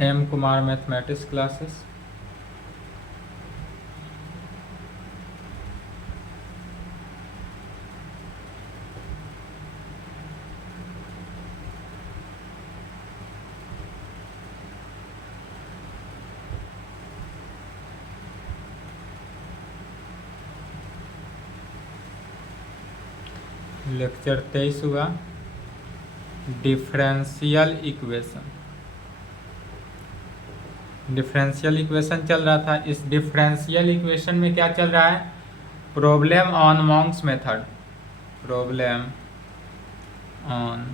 M Kumar mathematics classes. Lecture 23 हुआ differential equation. Differential equation चल रहा था। इस डिफरेंशियल इक्वेशन में क्या चल रहा है? Problem on Monks method. Problem on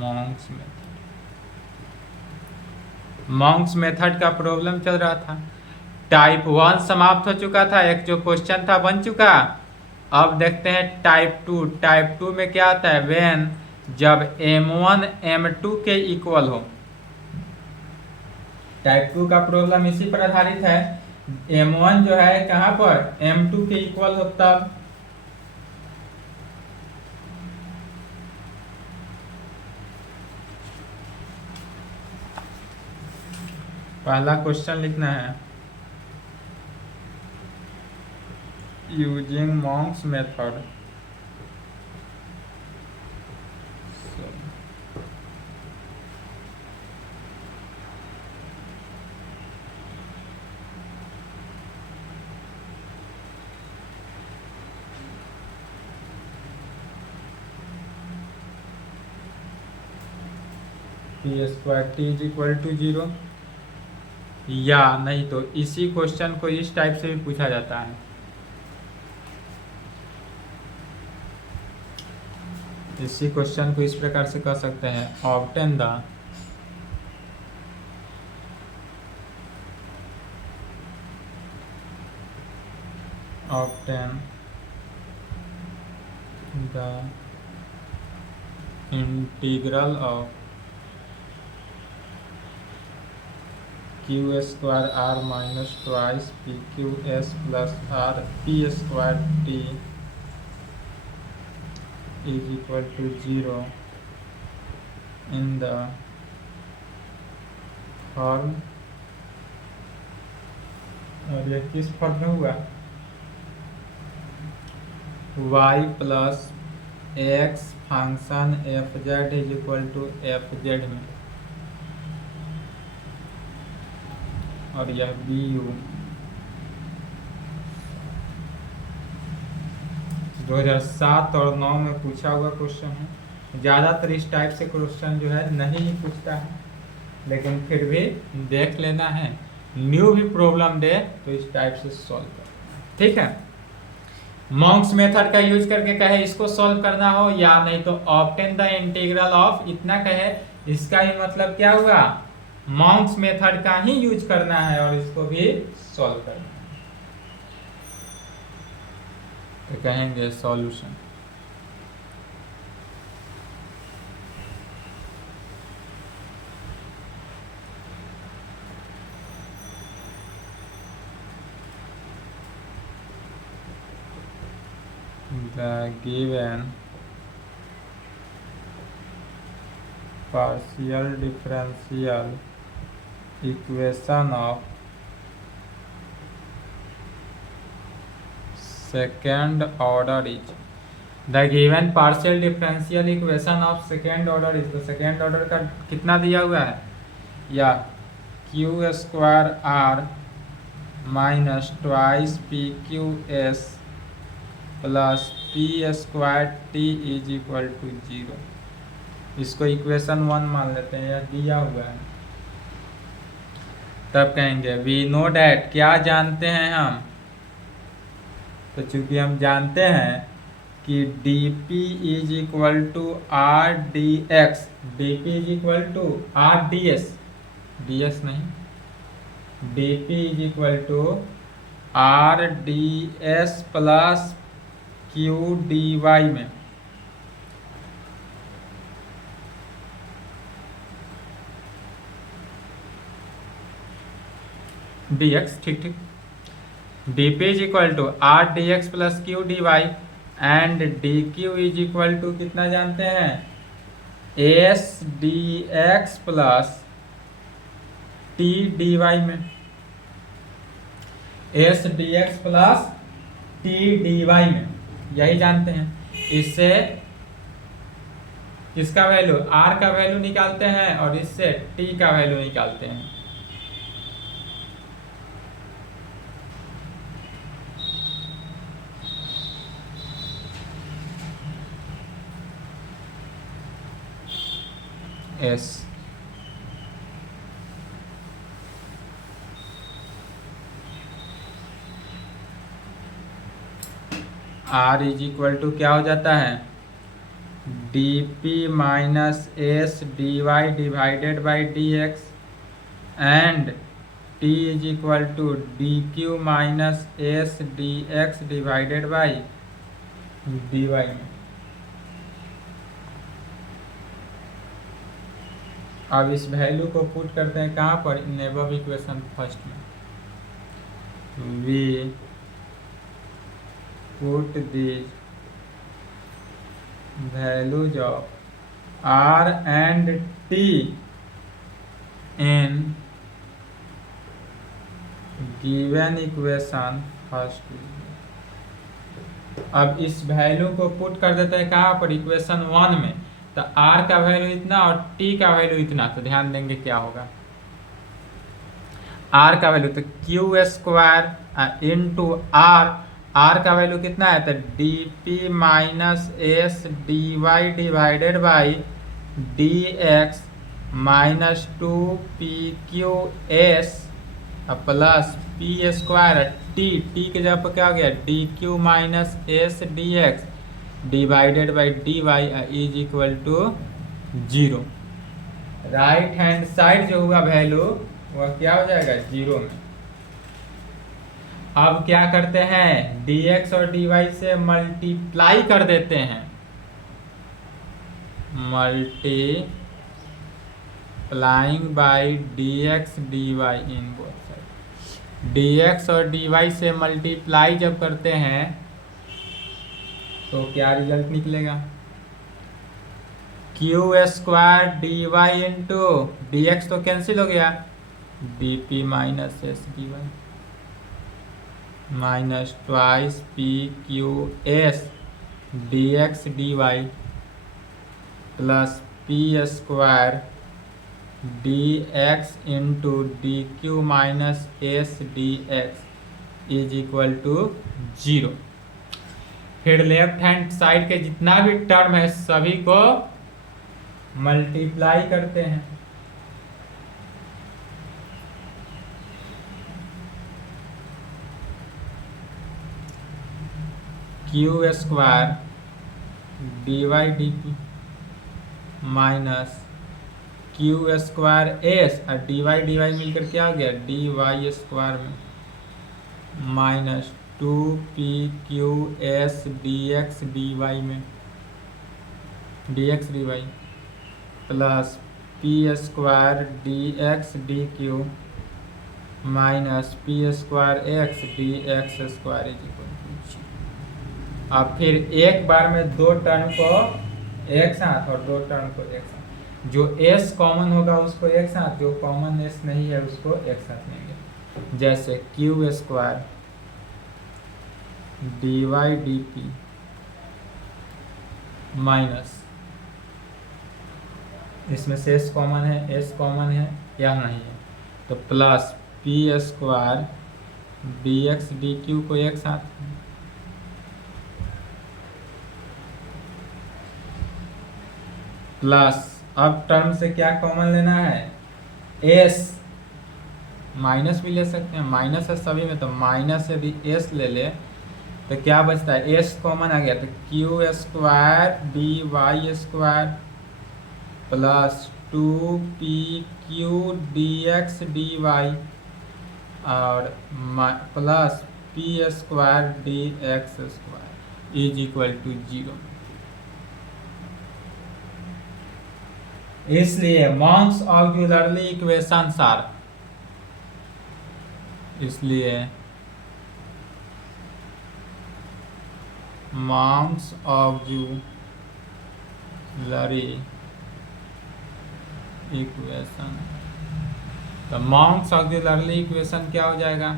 Monks method. Monks method का प्रॉब्लम चल रहा था। टाइप 1 समाप्त हो चुका था, एक जो क्वेश्चन था बन चुका। अब देखते हैं टाइप 2। टाइप 2 में क्या आता है? व्हेन, जब m1 m2 के इक्वल हो। टाइप 2 का प्रॉब्लम इसी पर आधारित है। m1 जो है कहां पर? m2 के इक्वल हो तब। पहला क्वेश्चन लिखना है using Monge's method. P square T is equal to 0, या नहीं तो इसी क्वेश्चन को इस टाइप से भी पूछा जाता है। इसी क्वेश्चन को इस प्रकार से कह सकते हैं obtain the integral of Q square R minus twice P Q S plus R P square T is equal to 0 in the form. और यह किस फॉर्म में हुआ? y plus X function F Z is equal to F Z में, और यह B you 2007 और 9 में पूछा हुआ क्वेश्चन है। ज़्यादातर इस टाइप से क्वेश्चन जो है नहीं ही पूछता है, लेकिन फिर भी देख लेना है। न्यू भी प्रॉब्लम दे तो इस टाइप से सॉल्व कर। ठीक है, मॉन्क्स मेथड का यूज करके कहे इसको सॉल्व करना हो, या नहीं तो ऑब्टेन द इंटीग्रल ऑफ इतना कहे, इसका ही मतलब क्या हुआ? मॉन्क्स मेथड का ही यूज करना है और इसको भी सॉल्व करना है। तो कहेंगे solution. The given partial differential equation of second order is the given partial differential equation of second order is। तो second order का कितना दिया हुआ है? या Q square R minus twice P Q S plus P square T is equal to 0। इसको equation 1 मान लेते हैं, यह दिया हुआ है। तब कहेंगे वी नो डैट, क्या जानते हैं हम? तो चूंकि हम जानते हैं कि D P is equal to R D X, D P is equal to R D S, D S नहीं, D P is equal to R D S plus Q D Y में डी एक्स। ठीक ठीक, D P is equal to R D X plus Q D Y and D Q is equal to कितना जानते हैं? S D X plus T D Y में, S D X plus T D Y में, यही जानते हैं। इससे किसका वैल्यू, आर का वैल्यू निकालते हैं और इससे टी का वैल्यू निकालते हैं। S R is equal to क्या हो जाता है, D P minus S D Y divided by D X and T is equal to D Q minus S D X divided by D Y में। अब इस value को put करते हैं कहाँ पर, इन अबव इक्वेशन फर्स्ट में। We put this values of R and T in given equation first. अब इस वैल्यू को पुट कर देते हैं कहाँ पर, इक्वेशन 1 में। तो R का वैल्यू इतना और T का वैल्यू इतना, तो ध्यान देंगे क्या होगा। R का वैल्यू तो क्यू स्क्वायर इंटू आर का वैल्यू कितना है, तो D P minus S D Y divided by D X minus 2 P Q S plus P square T के जगह पर क्या हो गया, D Q minus S D X divided by D Y is equal to 0। Right hand side जो हुआ value वह क्या हो जाएगा, 0 में। अब क्या करते हैं, dx और dy से मल्टीप्लाई कर देते हैं, multiplying by dx dy in both side. dx और dy से मल्टीप्लाई जब करते हैं तो क्या रिजल्ट निकलेगा, Q square D Y into D X तो कैंसिल हो गया, D P minus S D Y minus twice P Q S D X D Y plus P square D X into D Q minus S D x is equal to 0। फिर left hand side के जितना भी term है सभी को multiply करते हैं। Q square D Y D P minus Q square S और डी वाई मिलकर क्या हो गया, डी वाई स्क्वायर में minus 2 P Q S D X D Y में D X D Y plus P square D X D Q minus P square X D X square is equal to 0। अब फिर एक बार में दो term को एक साथ और दो टर्म को एक साथ, जो s कॉमन होगा उसको एक साथ, जो कॉमन s नहीं है उसको एक साथ लेंगे। जैसे Q square D Y D P minus, इसमें से s कॉमन है, s कॉमन है या नहीं है, तो plus P square D X D Q को एक साथ, प्लस अब टर्म से क्या कॉमन लेना है, s माइनस भी ले सकते हैं, माइनस है सभी में, तो माइनस यदि s ले ले तो क्या बचता है, s कॉमन आ गया तो Q square D Y square plus 2 P Q D X D Y और plus P square D X square is equal to 0। इसलिए मॉन्क्स ऑक्यूलरली इक्वेशंस आर, इसलिए मॉन्क्स ऑक्यूलरी इक्वेशन तो मॉन्क्स ऑक्सिलरी इक्वेशन क्या हो जाएगा?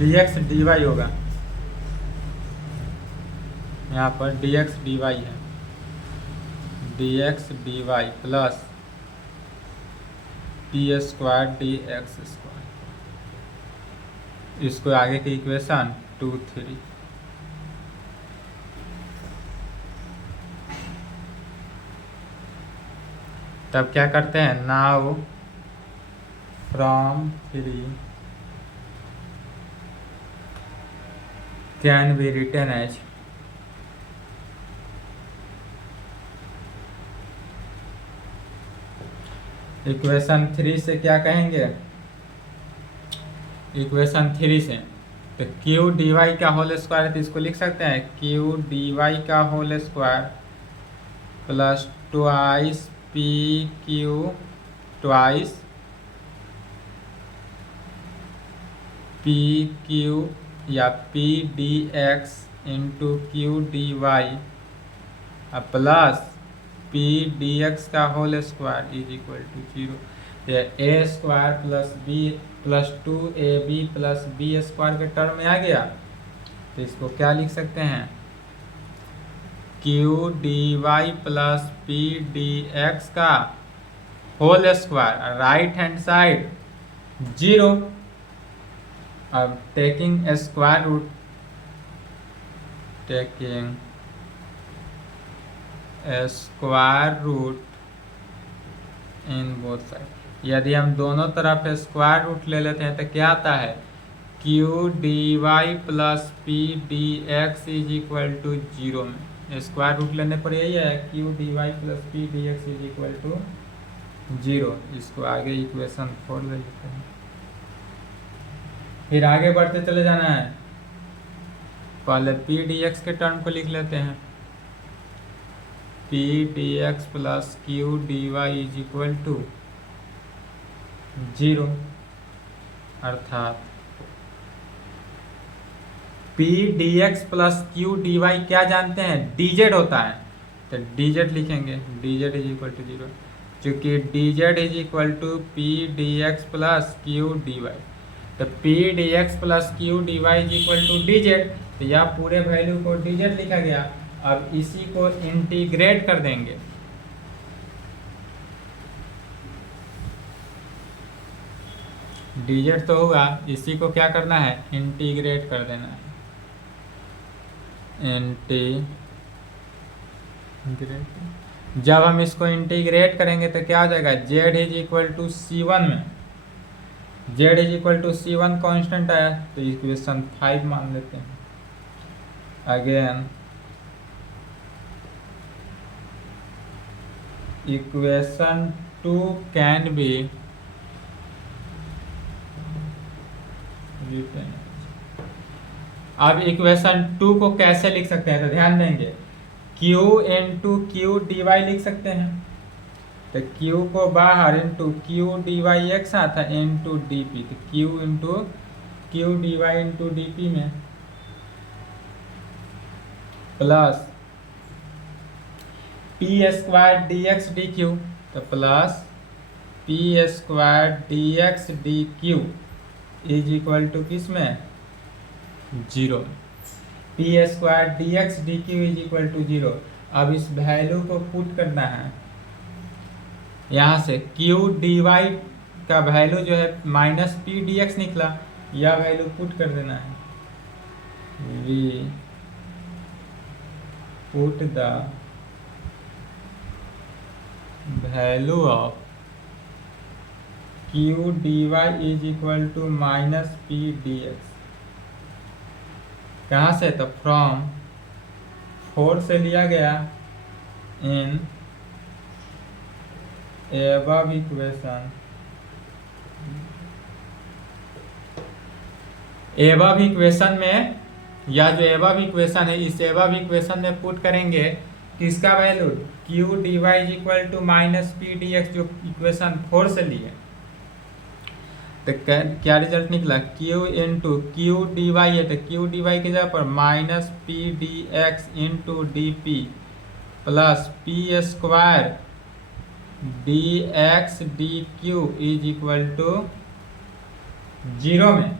dx dy होगा, यहाँ पर dx dy है, dx dy plus P square D X square, इसको आगे की इक्वेशन 2, 3। तब क्या करते हैं, now from 3 can be written as equation 3 से क्या कहेंगे, इक्वेशन 3 से तो क्यू डी वाई का होल स्क्वायर है, तो इसको लिख सकते हैं क्यू डी वाई का whole square plus twice P Q twice P Q या P D X into Q D Y plus P D X का whole square is equal to 0। A square plus B plus 2ab plus B square के term में आ गया, तो इसको क्या लिख सकते हैं, Q D Y plus P D X का whole square, right hand side 0। अब taking square root, taking square root in both side, यदि हम दोनों तरफ स्क्वायर रूट ले लेते हैं तो क्या आता है, Q D Y plus P D x is equal to 0 में स्क्वायर रूट लेने पर यही है, Q D Y plus P D x is equal to 0। इसको आगे इक्वेशन 4 ले लेते हैं, फिर आगे बढ़ते चले जाना है। पहले पी डी एक्स के टर्म को लिख लेते हैं, P D X plus Q D Y is equal to 0, अर्थात P D X plus Q D Y क्या जानते हैं, dz होता है, तो dz लिखेंगे, dz इज इक्वल टू 0, चूंकि dz is equal to P D X plus Q D Y, तो P D X plus Q D Y is equal to dz, तो यह पूरे वैल्यू को dz लिखा गया। अब इसी को इंटीग्रेट कर देंगे, dz तो होगा, इसी को क्या करना है, इंटीग्रेट कर देना है, इंटीग्रेट। जब हम इसको इंटीग्रेट करेंगे तो क्या हो जाएगा, z is equal to c1 में, z is equal to c1 constant आया, तो इक्वेशन 5 मान लेते हैं। Again equation 2 can be written. अब इक्वेशन 2 को कैसे लिख सकते हैं, तो ध्यान देंगे, q into Q D Y लिख सकते हैं, तो q को बाहर इंटू क्यू डी वाई एक साथ है इंटू डी पी, तो q into Q D Y into D P में plus P square D X D Q, तो plus P square D X D Q is equal to किस में, 0। P square D X D Q is equal to 0। अब इस value को put करना है, यहाँ से क्यू डी वाई का वैल्यू जो है माइनस पी डी एक्स निकला, यह वैल्यू पुट कर देना है, we put the value of Q D Y is equal to minus P D X, कहाँ से, तो फ्रॉम 4 से लिया गया in above equation, above equation में, या जो एबव इक्वेशन है इस एबव इक्वेशन में पुट करेंगे किसका value, Q D Y is equal to minus P D X, जो इक्वेशन 4 से लिए, तो क्या रिजल्ट निकला, Q into Q D Y है तो क्यू डी वाई की जगह पर minus P D X into D P plus P square D X D Q is equal to 0 में।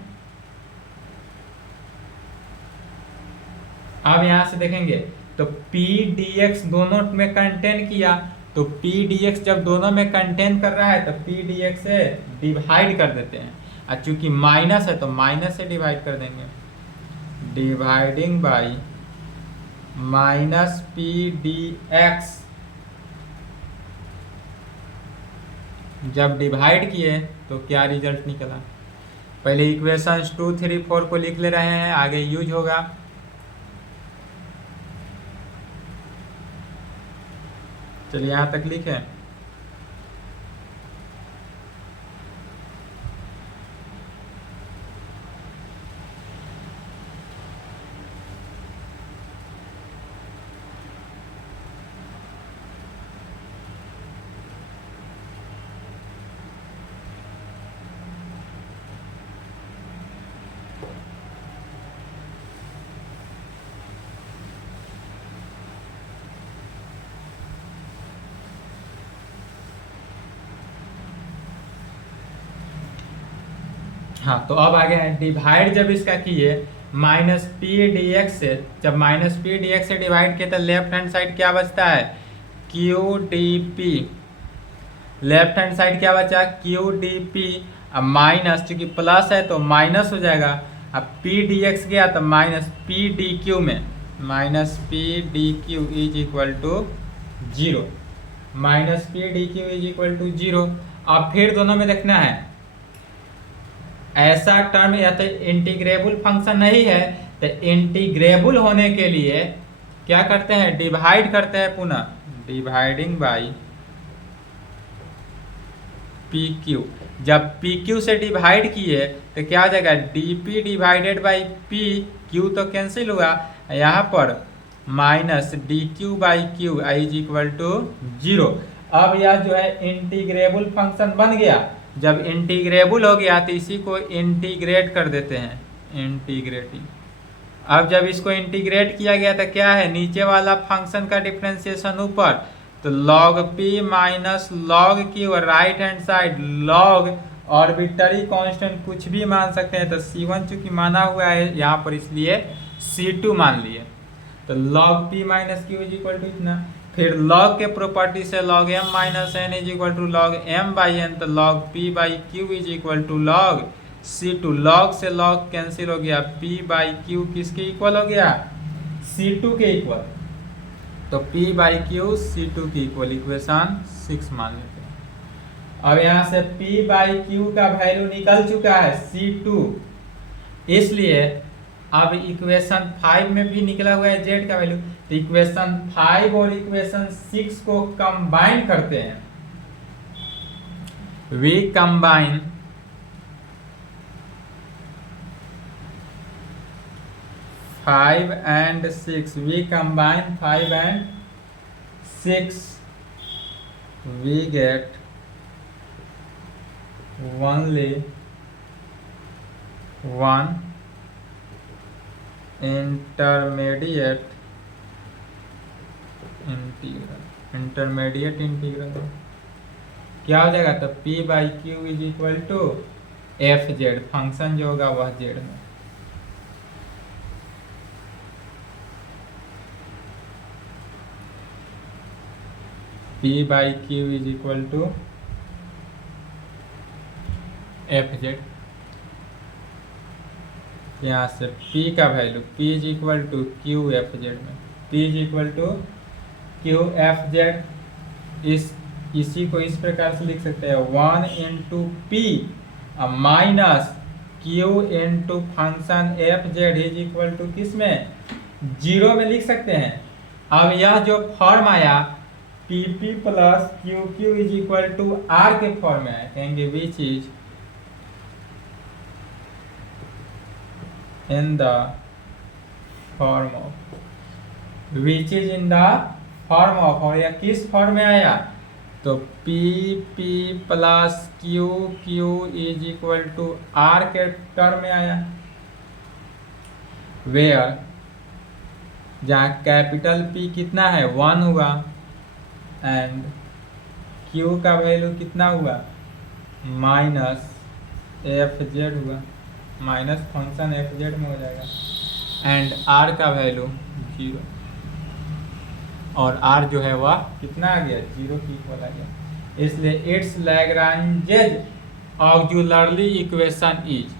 अब यहां से देखेंगे तो पी डी एक्स दोनों में कंटेन किया, तो पी डी एक्स जब दोनों में कंटेन कर रहा है तो पी डी एक्स से डिवाइड कर देते हैं, और चूंकि माइनस है तो माइनस से डिवाइड कर देंगे, dividing by minus P D x. जब डिवाइड किए तो क्या रिजल्ट निकला, पहले इक्वेशन 2, 3, 4 को लिख ले रहे हैं, आगे यूज होगा। चलिए यहां तक लिखें, हाँ तो अब आगे है डिवाइड, जब इसका किए माइनस पी डी एक्स से, जब माइनस पी डी एक्स से डिवाइड किए तो लेफ्ट हैंड साइड क्या बचता है, Q D P, left hand side क्या बचा, क्यू डी पी, अब माइनस चूंकि प्लस है तो माइनस हो जाएगा, अब पी डी एक्स गया तो माइनस पी डी क्यू में, minus P D Q is equal to 0, minus P D Q is equal to 0। अब फिर दोनों में देखना है, ऐसा टर्म या तो इंटीग्रेबल फंक्शन नहीं है, तो इंटीग्रेबल होने के लिए क्या करते हैं, डिवाइड करते हैं पुनः, डिवाइडिंग बाई पी क्यू। जब पी क्यू से डिवाइड किए तो क्या हो जाएगा, d p divided by p q तो कैंसिल हुआ, यहाँ पर minus d q by q is equal to 0। अब यह जो है इंटीग्रेबल फंक्शन बन गया, जब इंटीग्रेबल हो गया तो इसी को इंटीग्रेट कर देते हैं, इंटीग्रेटिंग। अब जब इसको इंटीग्रेट किया गया तो क्या है, नीचे वाला फंक्शन का डिफरेंशिएशन ऊपर, तो log p minus log q, right hand side log arbitrary constant कुछ भी मान सकते हैं, तो c1 चूंकि माना हुआ है यहाँ पर इसलिए c2 मान लिए, तो log p minus q is equal to इतना। फिर log के प्रॉपर्टी से log m minus n is equal to log m by n, तो log p by q is equal to log c2, log से log cancel हो गया, p by q किसके equal हो गया, c2 के इक्वल, तो p बाई क्यू c2 की इक्वल, इक्वेशन 6 मान लेते हैं। अब यहाँ से p बाई क्यू का वैल्यू निकल चुका है c2, इसलिए अब इक्वेशन 5 में भी निकला हुआ है z का वैल्यू, तो इक्वेशन 5 और इक्वेशन 6 को कंबाइन करते हैं, we combine 5 and 6, we combine 5 and 6, we get only one intermediate integral क्या हो जाएगा, तो p by q is equal to F z, function जो होगा वह जेड में, p by q is equal to F z. यहाँ से p का value p is equal to q f Z में, p is equal to q f z, इसी को इस प्रकार से लिख सकते हैं 1 into p minus q into function F Z is equal to किस में, 0 में लिख सकते हैं, अब यह जो फॉर्म आया p p plus q q is equal to r के फॉर्म में आया, कहेंगे which is in the form of, which is in the form of, और यह किस फॉर्म में आया, तो p p plus q q is equal to r के टर्म में आया, वेयर जहाँ कैपिटल पी कितना है 1 हुआ एंड क्यू का वैल्यू कितना हुआ माइनस एफ जेड हुआ, माइनस फंक्शन एफ जेड में हो जाएगा एंड आर का वैल्यू 0, और आर जो है वह कितना आ गया 0 की इक्वल आ गया, इसलिए इट्स लैग्रांजेज ऑक्जुलरली इक्वेशन इज,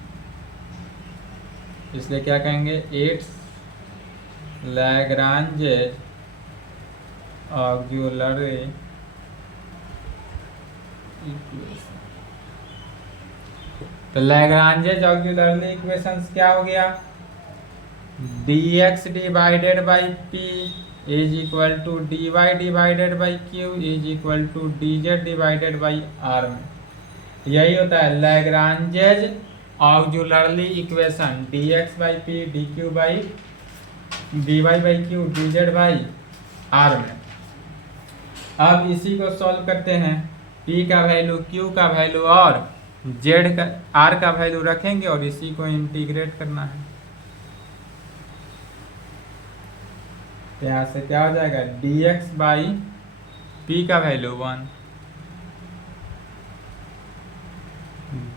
इसलिए क्या कहेंगे इट्स लैग्रांजेज ऑक्जुलरी इक्वेशन। तो लैग्रांजेज ऑक्जुलरली इक्वेशंस क्या हो गया, dx divided by p is equal to dy divided by q is equal to dz divided by r में, यही होता है Lagrange's auxiliary equation, dx by p dq by dy by q dz by r में। अब इसी को solve करते हैं, p का वैल्यू q का वैल्यू और z का r का वैल्यू रखेंगे और इसी को इंटीग्रेट करना है, तो यहाँ से क्या हो जाएगा dx बाई p का value 1,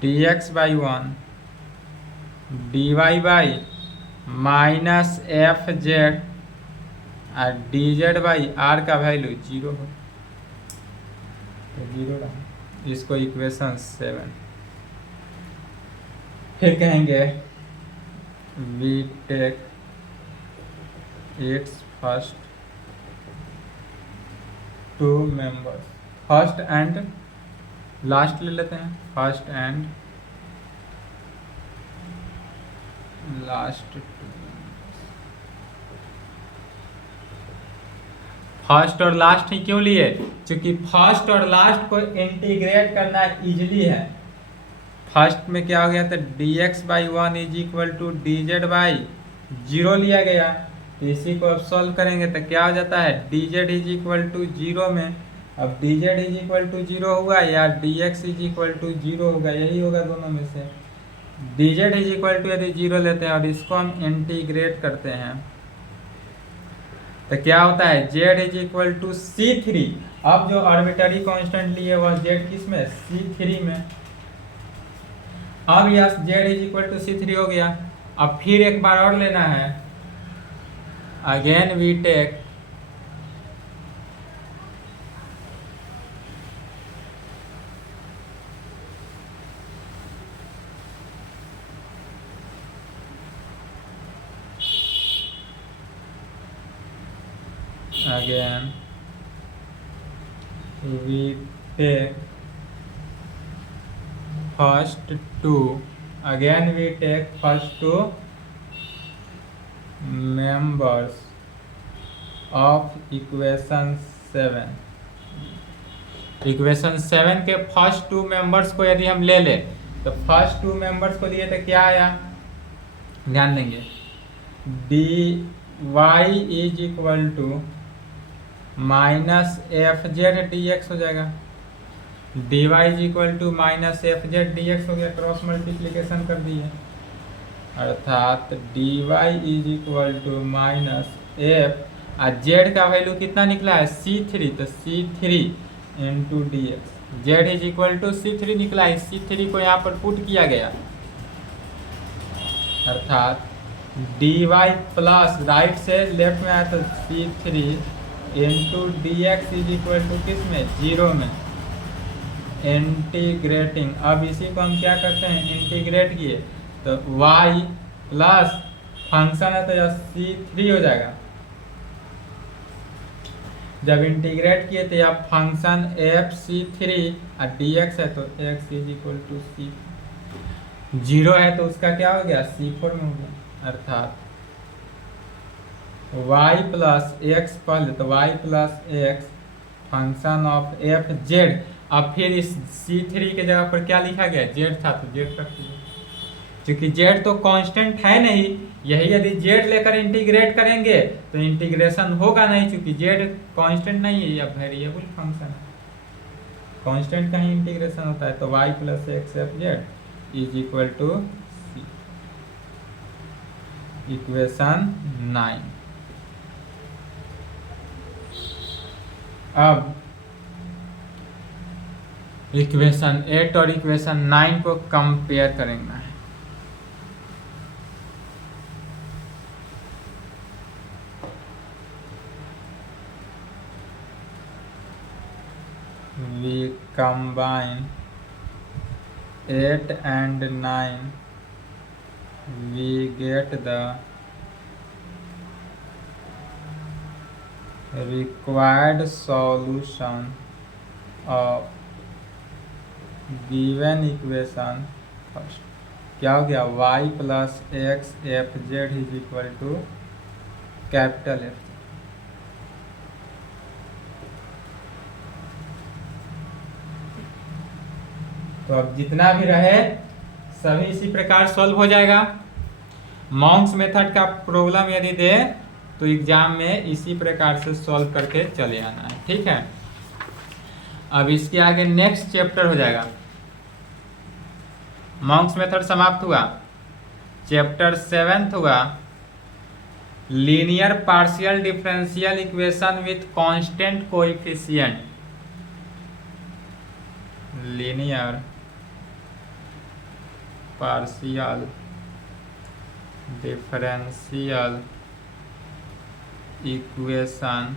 dx by 1 dy by minus f Z और dz बाई r का वैल्यू 0 हो, तो 0 रहा, इसको इक्वेशन 7। फिर कहेंगे we take its first 2 members, first and last ले लेते हैं, फर्स्ट एंड लास्ट 2, फर्स्ट और लास्ट ही क्यों लिए, क्योंकि फर्स्ट और लास्ट को इंटीग्रेट करना इजीली है। फर्स्ट में क्या हो गया था dx by 1 is equal to dz by 0 लिया गया, तो इसी को अब सॉल्व करेंगे तो क्या हो जाता है dz इज इक्वल टू 0 में, अब dz इज इक्वल टू 0 हुआ या dx इज इक्वल टू 0 होगा, यही होगा दोनों में से। dz इज इक्वल टू यदि 0 लेते हैं और इसको हम इंटीग्रेट करते हैं तो क्या होता है z is equal to c3, अब जो आर्बिट्ररी कांस्टेंट लिए वह z किस में c3 में, अब यह z is equal to c3 हो गया। अब फिर एक बार और लेना है, again we take again we take first 2, again we take first 2 members of equation 7, equation 7 के फर्स्ट 2 मेंबर्स को यदि हम ले ले तो फर्स्ट 2 मेंबर्स को दिए तो क्या आया, ध्यान देंगे dy is equal to minus f z d x हो जाएगा, dy is equal to minus f z d x हो गया, क्रॉस मल्टीप्लीकेशन कर दिए, अर्थात dy is equal to minus f और जेड का वैल्यू कितना निकला है c3, तो c3 into D x, z is equal to c3 निकला है, c3 को यहाँ पर पुट किया गया, अर्थात dy प्लस राइट से लेफ्ट में आया तो c3 into D x is equal to किस में 0 में, इंटीग्रेटिंग, अब इसी को हम क्या करते हैं इंटीग्रेट किए तो y प्लस फंक्शन है तो यह c3 हो जाएगा, जब इंटीग्रेट किए तो यह फंक्शन एफ c3 और dx है तो x is equal to c, 0 है तो उसका क्या हो गया c4 में हो गया, अर्थात वाई प्लस एक्स पहले तो y plus X function of F Z. अब फिर इस C3 के जगह पर क्या लिखा गया, जेड था तो जेड रख दिया, क्योंकि जेड तो कांस्टेंट है नहीं। यही यदि जेड लेकर इंटीग्रेट करेंगे तो इंटीग्रेशन होगा नहीं, क्योंकि जेड कांस्टेंट नहीं है, यह वेरिएबल फंक्शन है। कांस्टेंट का ही इंटीग्रेशन होता है। तो y plus x f Z is equal to equation 9। अब इक्वेशन 8 और इक्वेशन 9 को कंपेयर करेंगे। We combine 8 and 9, we get the required solution of given equation first। क्या हो गया, y plus x f Z is equal to capital f. तो अब जितना भी रहे सभी इसी प्रकार सॉल्व हो जाएगा। मॉन्क्स मेथड का प्रॉब्लम यदि दे तो एग्जाम में इसी प्रकार से सॉल्व करके चले आना है, ठीक है। अब इसके आगे नेक्स्ट चैप्टर हो जाएगा। मॉन्क्स मेथड समाप्त हुआ, चैप्टर 7 हुआ linear partial differential equation with constant coefficient. Linear partial differential equation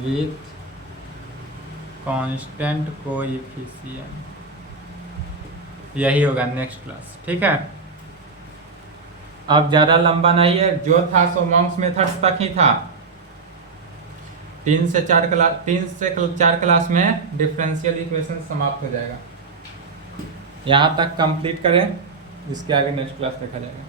with constant coefficient, यही होगा नेक्स्ट क्लास, ठीक है। अब ज़्यादा लंबा नहीं है, जो था सो मॉन्क्स मेथड्स तक ही था। 3 से 4 क्लास में डिफरेंशियल इक्वेशन समाप्त हो जाएगा। यहाँ तक कंप्लीट करें, इसके आगे नेक्स्ट क्लास देखा जाएगा।